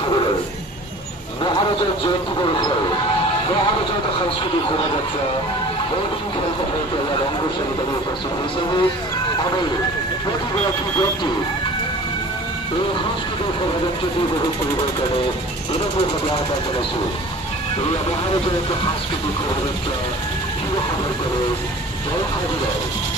খবরে মহারাজার জয়ন্তী পরিসরে মহারাজাত সাংস্কৃতিক শোভাযাত্রা বোর্ডিং খেলতে খেলতে রঙ্গশালী উপস্থিত হিসেবে আমি প্রতিবর্তী ব্যক্তি এই সাংস্কৃতিক শোভাযাত্রাটি উপভোগ করিবার কারণে বিনম্রভাবে আহ্বান জানাইছো। এই মহারাজার একটা সাংস্কৃতিক শোভাযাত্রা শুরু হবার পরে জনসাধারণ